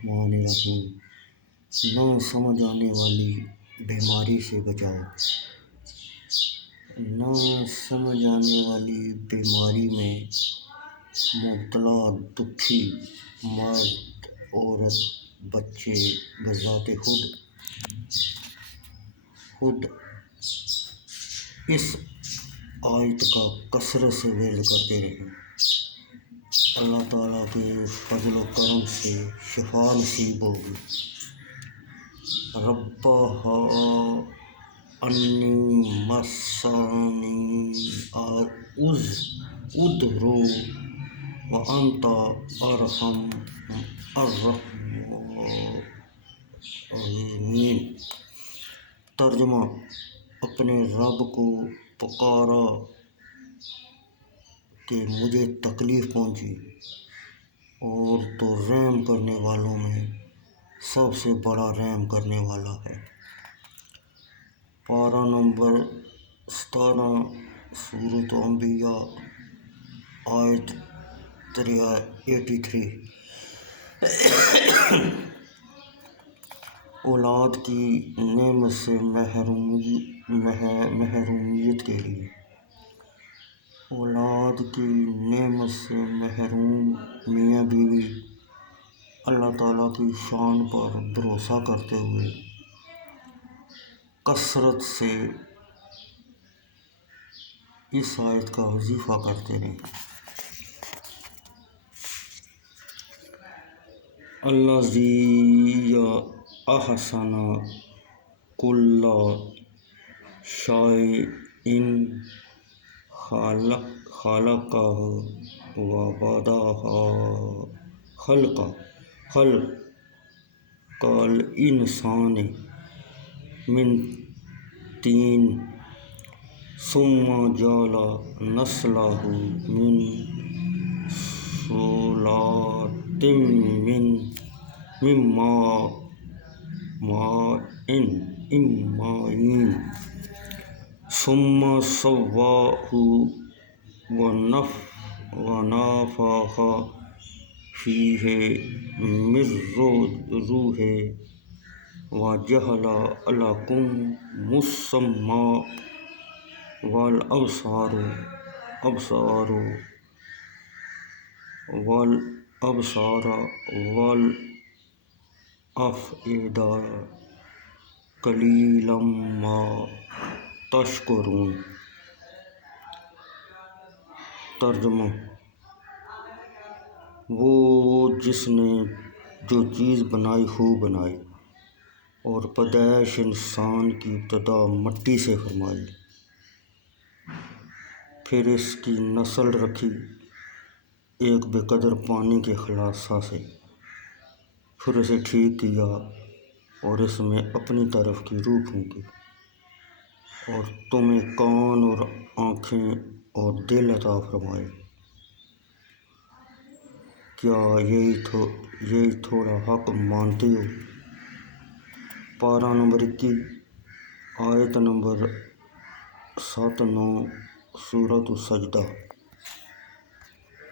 الرحمن الرحیم۔ نہ سمجھ آنے والی بیماری سے بچاؤ۔ نہ سمجھ آنے والی بیماری میں مبتلا دکھی مرد، عورت، بچے بذات خود اس آیت کا کثرت سے ورد کرتے رہیں۔ اللہ تعالیٰ کے فضل و کرم سے شفا نصیب ہوگی۔ ربّہا انی مسنی الضر وانت ارحم الراحمین۔ ترجمہ: اپنے رب کو پکارا کہ مجھے تکلیف پہنچی، اور تو رحم کرنے والوں میں سب سے بڑا رحم کرنے والا ہے۔ پارہ نمبر 17 سورۃ انبیاء آیت 83۔ اولاد کی نعمت سے محرومیت کے لیے۔ اولاد کی نعمت سے محروم میاں بیوی اللہ تعالیٰ کی شان پر بھروسہ کرتے ہوئے کثرت سے اس آیت کا وظیفہ کرتے رہیں۔ الذی احسن کل شیء خلقہ وبدأ خلق الانسان من طین ثم جعل نسلہ من سلالۃ من ماء مہین ثم سواہ ونفخ فیہ من روحہ وجعل لکم السمع والابصار والافئدہ قلیلا ما تشکرون۔ ترجمہ: وہ جس نے جو چیز بنائی خوب بنائی، اور پیدائش انسان کی ابتدا مٹی سے فرمائی، پھر اس کی نسل رکھی ایک بے قدر پانی کے خلاصہ سے، پھر اسے ٹھیک کیا اور اس میں اپنی طرف کی روح پھونکی، اور تمہیں کان اور آنکھیں اور دل عطا فرمائے۔ کیا یہی تھوڑا حق مانتے ہو؟ پارہ نمبر 21 آیت نمبر 7-9 سورۃ السجدہ۔